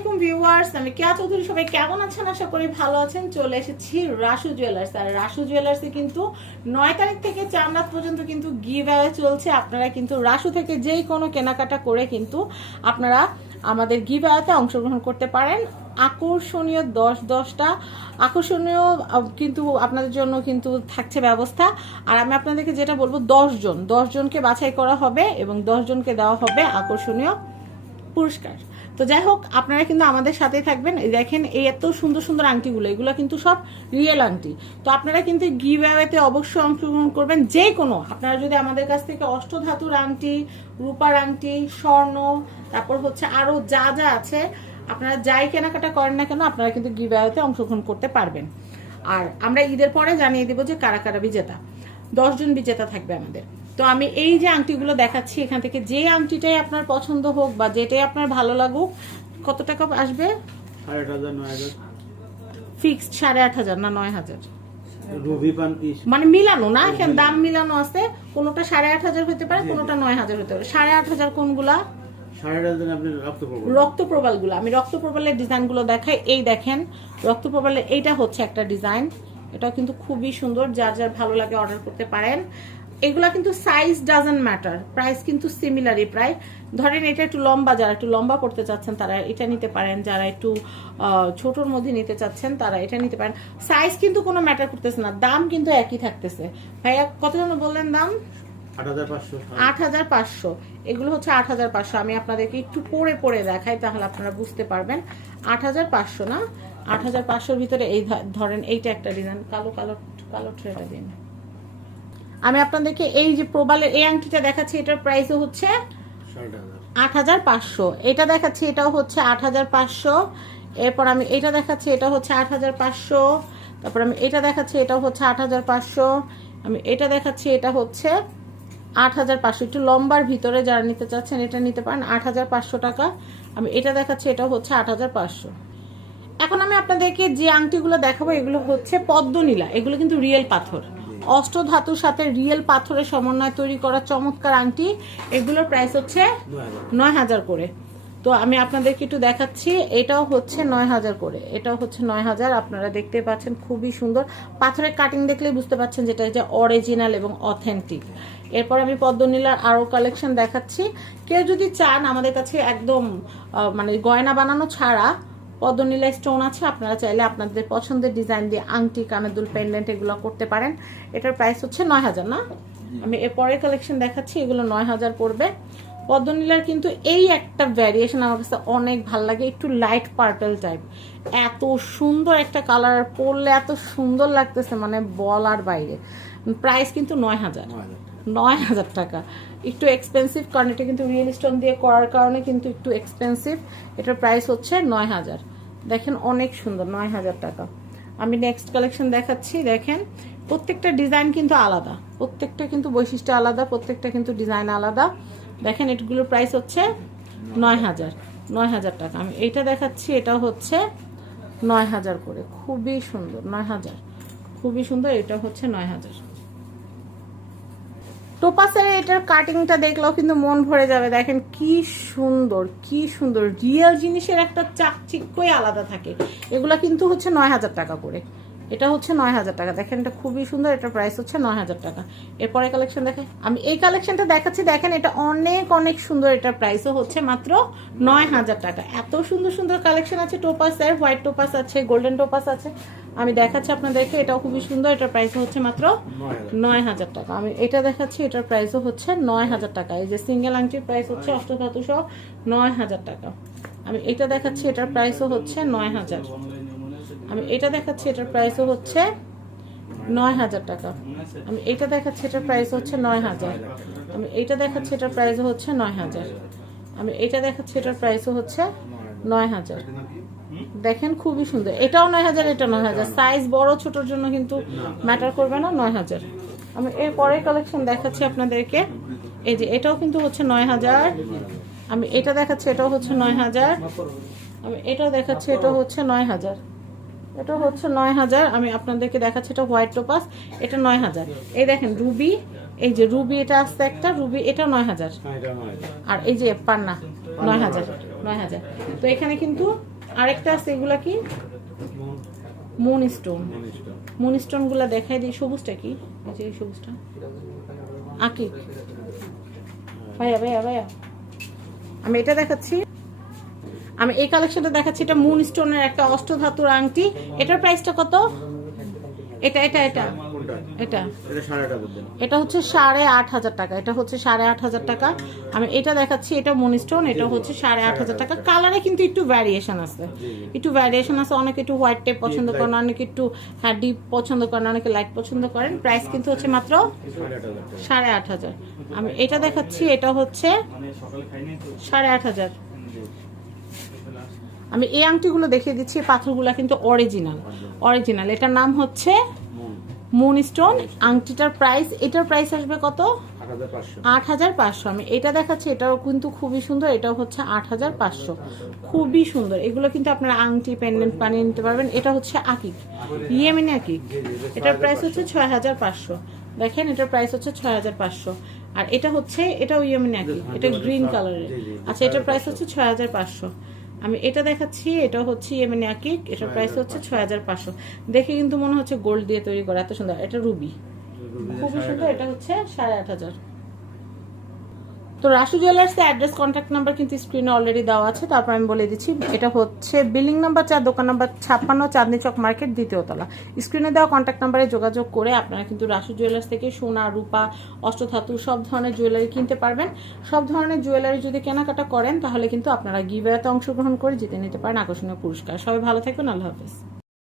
আলাইকুম ভিউয়ার্স, আমি কেয়া চৌধুরী। সবাই কেমন আছেন? আশা করি ভালো আছেন। চলে এসেছি রাসু জুয়েলার্স। আর রাসু জুয়েলার্সে কিন্তু নয় তারিখ থেকে চার রাত পর্যন্ত কিন্তু গিভ চলছে। আপনারা কিন্তু রাসু থেকে যেই কোনো কেনাকাটা করে কিন্তু আপনারা আমাদের গিভ অংশগ্রহণ করতে পারেন। আকর্ষণীয় দশ, দশটা। আকর্ষণীয় কিন্তু আপনাদের জন্য কিন্তু থাকছে ব্যবস্থা। আর আমি আপনাদেরকে যেটা বলব, দশ জন। দশ জনকে বাছাই করা হবে এবং দশ জনকে দেওয়া হবে আকর্ষণীয় পুরস্কার। তো যাই হোক, আপনারা কিন্তু আমাদের সাথেই থাকবেন। দেখেন, এই এত সুন্দর সুন্দর আংটিগুলো, এগুলো কিন্তু সব রিয়েল আংটি। তো আপনারা কিন্তু গিভ অ্যাওয়েতে অবশ্যই অংশগ্রহণ করবেন। যে কোনো, আপনারা যদি আমাদের কাছ থেকে অষ্টধাতুর আংটি, রূপার আংটি, স্বর্ণ, তারপর হচ্ছে আরও যা যা আছে, আপনারা যাই কেনাকাটা করেন না কেন, আপনারা কিন্তু গিভ অ্যাওয়েতে অংশগ্রহণ করতে পারবেন। আর আমরা ঈদের পরে জানিয়ে দিব যে কারা কারা বিজেতা। দশজন বিজেতা থাকবে আমাদের। তো আমি এই যে আংটিগুলো দেখাচ্ছি এখান থেকে যে আংটিটাই আপনার পছন্দ হোক বা যেটাই আপনার ভালো লাগুক কত টাকা আসবে? ফিক্সড সাড়ে আট হাজার না নয় হাজার? মানে মিলানো না এখানে দাম মিলানো আছে কোনোটা সাড়ে আট হাজার হতে পারে কোনোটা নয় হাজার হতে পারে। সাড়ে আট হাজার কোনগুলা? রক্ত পাবেন রক্ত প্রবালগুলো আমি রক্ত প্রবালের ডিজাইনগুলো দেখাই এই দেখেন রক্ত প্রবালের এইটা হচ্ছে একটা ডিজাইন। এটাও কিন্তু খুবই সুন্দর যার যার ভালো লাগে অর্ডার করতে পারেন। এগুলা কিন্তু সাইজ ডাজন্ট ম্যাটার প্রাইস কিন্তু সিমিলারই প্রায় ধরেন এটা একটু লম্বা যারা একটু লম্বা করতে চাচ্ছেন তারা এটা নিতে পারেন। যারা একটু ছোটর মধ্যে নিতে চাচ্ছেন তারা এটা নিতে পারেন। সাইজ কিন্তু কোনো ম্যাটার করতেছে না দাম কিন্তু একই থাকতেছে। ভাইয়া কত জন বললেন দাম? আট হাজার পাঁচশো। এগুলো হচ্ছে আট হাজার পাঁচশো। আমি আপনাদেরকে একটু পরে পরে দেখাই তাহলে আপনারা বুঝতে পারবেন। আট হাজার পাঁচশো না? আট হাজার পাঁচশোর ভিতরে এই ধরেন এইটা একটা ডিজাইন কালো কালো কালো ট্রেটা দিন। আমি আপনাদেরকে এই যে প্রবালের এই আংটিটা দেখাচ্ছি এটার প্রাইসও হচ্ছে আট হাজার পাঁচশো। এটা দেখাচ্ছি এটাও হচ্ছে আট হাজার পাঁচশো। এরপর আমি এটা দেখাচ্ছি এটা হচ্ছে আট হাজার পাঁচশো। তারপর আমি এটা দেখাচ্ছি এটাও হচ্ছে আট হাজার পাঁচশো। আমি এটা দেখাচ্ছি এটা হচ্ছে আট হাজার পাঁচশো। একটু লম্বার ভিতরে যারা নিতে চাচ্ছেন এটা নিতে পারেন আট হাজার পাঁচশো টাকা। আমি এটা দেখাচ্ছি এটা হচ্ছে আট হাজার পাঁচশো। এখন আমি আপনাদেরকে যে আংটিগুলো দেখাবো এগুলো হচ্ছে পদ্মনীলা। এগুলো কিন্তু রিয়েল পাথর। অষ্টধাতুর সাথে রিয়েল পাথরের সমন্বয় তৈরি করা চমৎকার আংটি। এগুলোর প্রাইস হচ্ছে নয় হাজার। করে। তো আমি আপনাদেরকে একটু দেখাচ্ছি এটাও হচ্ছে নয় হাজার করে। এটাও হচ্ছে নয় হাজার আপনারা দেখতে পাচ্ছেন খুবই সুন্দর। পাথরের কাটিং দেখলেই বুঝতে পারছেন যেটা যে অরিজিনাল এবং অথেন্টিক এরপর আমি পদ্মনীলার আরও কালেকশন দেখাচ্ছি। কেউ যদি চান আমাদের কাছে একদম মানে গয়না বানানো ছাড়া পদ্মনীলা স্টোন আছে আপনারা চাইলে আপনাদের পছন্দের ডিজাইন দিয়ে আংটি কানেদুল পেন্ডেন্ট এগুলো করতে পারেন। এটার প্রাইস হচ্ছে নয় হাজার না? আমি এর পরের কালেকশন দেখাচ্ছি এগুলো নয় হাজার পড়বে। পদ্মনীলার কিন্তু এই একটা ভ্যারিয়েশন আমার কাছে অনেক ভালো লাগে একটু লাইট পার্পল টাইপ এত সুন্দর একটা কালার পরলে এত সুন্দর লাগতেছে মানে বলার বাইরে। প্রাইস কিন্তু নয় হাজার। নয় হাজার টাকা। একটু এক্সপেন্সিভ কারণ এটা কিন্তু রিয়েল স্টোন দিয়ে করার কারণে কিন্তু একটু এক্সপেন্সিভ এটার প্রাইস হচ্ছে নয় হাজার। দেখেন অনেক সুন্দর, নয় হাজার টাকা। আমি নেক্সট কালেকশন দেখাচ্ছি, দেখেন প্রত্যেকটা ডিজাইন কিন্তু আলাদা। প্রত্যেকটা কিন্তু বৈশিষ্ট্য আলাদা, প্রত্যেকটা কিন্তু ডিজাইন আলাদা। দেখেন এগুলোর প্রাইস হচ্ছে নয় হাজার নয় হাজার টাকা। আমি এইটা দেখাচ্ছি এটা হচ্ছে নয় হাজার করে। খুবই সুন্দর, নয় হাজার। খুবই সুন্দর এটা হচ্ছে নয় হাজার। টোপাসের এটার কাটিংটা দেখলেও কিন্তু মন ভরে যাবে। দেখেন কি সুন্দর কি সুন্দর। রিয়েল জিনিসের একটা চাকচিক্যই আলাদা থাকে। এগুলো কিন্তু হচ্ছে নয় হাজার টাকা করে। এটা হচ্ছে নয় হাজার টাকা। দেখেন এটা খুবই সুন্দর এটার প্রাইস হচ্ছে নয় হাজার টাকা। এরপরে কালেকশন দেখেন। আমি এই কালেকশনটা দেখাচ্ছি দেখেন এটা অনেক অনেক সুন্দর। এটার প্রাইসও হচ্ছে মাত্র নয় হাজার টাকা। এত সুন্দর সুন্দর কালেকশন আছে টোপাস টোপাসের হোয়াইট টোপাস আছে গোল্ডেন টোপাস আছে। আমি দেখাচ্ছি আপনাদেরকে এটাও খুবই সুন্দর। এটার প্রাইস হচ্ছে মাত্র নয় হাজার টাকা। আমি এটা দেখাচ্ছি এটার প্রাইসও হচ্ছে নয় হাজার টাকা। এই যে সিঙ্গেল আংটির প্রাইস হচ্ছে অষ্টধাতু সহ নয় হাজার টাকা। আমি এটা দেখাচ্ছি এটার প্রাইসও হচ্ছে নয় হাজার। আমি এটা দেখাচ্ছি, এটার প্রাইসও হচ্ছে নয় হাজার টাকা। আমি এটা দেখাচ্ছি, এটার প্রাইস হচ্ছে নয় হাজার। আমি এটা দেখাচ্ছি, এটার প্রাইসও হচ্ছে নয় হাজার। আমি এটা দেখাচ্ছি, এটার প্রাইসও হচ্ছে নয় হাজার। দেখেন খুবই সুন্দর। এটাও নয় হাজার, এটা নয় হাজার। সাইজ বড়, ছোটর জন্য কিন্তু ম্যাটার করবে না, নয় হাজার। আমি এর পরের কালেকশন দেখাচ্ছি আপনাদেরকে। এই যে এটাও কিন্তু হচ্ছে নয় হাজার। আমি এটা দেখাচ্ছি, এটাও হচ্ছে নয় হাজার। আমি এটাও দেখাচ্ছি, এটাও হচ্ছে নয় হাজার। এটা হচ্ছে নয় হাজার। আমি আপনাদেরকে দেখাচ্ছি এটা হোয়াইট টোপাস এটা নয় হাজার। এই দেখেন রুবি এই যে রুবি এটা আসছে একটা রুবি এটা নয় হাজার। হ্যাঁ আর এই যে পান্না নয় হাজার নয় হাজার। তো এখানে কিন্তু আরেকটা আছে এগুলা কি? Moon stone moon stone. গুলা দেখাই দিই সবুজটা কি? এই যে এই সবুজটা। আকি ভাইয়া ভাইয়া ভাইয়া। আমি এটা দেখাচ্ছি। আমি এই কালেকশনটা দেখাচ্ছি এটা মুন স্টোনের একটা অষ্টধাতুর আংটি। এটার প্রাইসটা কত? এটা এটা এটা। এটা। এটা হচ্ছে সাড়ে আট হাজার টাকা। এটা হচ্ছে সাড়ে আট হাজার টাকা। আমি এটা দেখাচ্ছি এটা মনিস্টোন এটা হচ্ছে সাড়ে আট হাজার টাকা। কালারে কিন্তু একটু ভ্যারিয়েশন আছে। একটু ভ্যারিয়েশন আছে অনেকে একটু হোয়াইট টাইপ পছন্দ করেন অনেকে একটু হ্যাঁ ডিপ পছন্দ করেন অনেকে লাইট পছন্দ করেন। প্রাইস কিন্তু হচ্ছে মাত্র সাড়ে আট হাজার। আমি এটা দেখাচ্ছি এটা হচ্ছে সাড়ে আট হাজার। আমি এই আংটিগুলো দেখিয়ে দিচ্ছি এই পাথরগুলো কিন্তু অরিজিনাল অরিজিনাল এটার নাম হচ্ছে মন স্টোন আংটিটার প্রাইস এটার প্রাইস আসবে কত? আট হাজার পাঁচশো। আট হাজার পাঁচশো। আমি এটা দেখাচ্ছি এটাও কিন্তু খুবই সুন্দর এটাও হচ্ছে আট হাজার পাঁচশো। খুবই সুন্দর। এগুলো কিন্তু আপনারা আংটি পেন্ডেন্ট বানিয়ে নিতে পারবেন। এটা হচ্ছে আকিক। ইয়েমিনি আকিক। এটার প্রাইস হচ্ছে ছয় হাজার পাঁচশো। দেখেন এটার প্রাইস হচ্ছে ছয় হাজার পাঁচশো। আর এটা হচ্ছে এটাও ইয়েমিনি আকিক। এটা গ্রিন কালারের আচ্ছা এটার প্রাইস হচ্ছে ছয় হাজার পাঁচশো। আমি এটা দেখাচ্ছি এটা হচ্ছে মানে আকিক এটার প্রাইস হচ্ছে ছয় হাজার পাঁচশো। দেখে কিন্তু মনে হচ্ছে গোল্ড দিয়ে তৈরি করা এত সুন্দর এটা রুবি খুবই সুন্দর এটা হচ্ছে সাড়ে আট হাজার। তো Rasu jewellers address contact number কিন্তু স্ক্রিনে অলরেডি দেওয়া আছে। তারপর আমি বলে দিচ্ছি, এটা হচ্ছে বিল্ডিং নাম্বার চার, দোকান নাম্বার ছাপ্পান্ন, চাঁদনি চক মার্কেট দ্বিতীয়তলা স্ক্রিনে দেওয়া কন্ট্যাক্ট নাম্বারে যোগাযোগ করে আপনারা কিন্তু রাসু জুয়েলার্স থেকে সোনা, রূপা অষ্টধাতু সব ধরনের জুয়েলারি কিনতে পারবেন। সব ধরনের জুয়েলারি যদি কেনাকাটা করেন, তাহলে কিন্তু আপনারা গিভওয়েতে অংশগ্রহণ করে জিতে নিতে পারেন আকর্ষণীয় পুরস্কার। সবাই ভালো থাকবেন, আল্লাহ হাফেজ।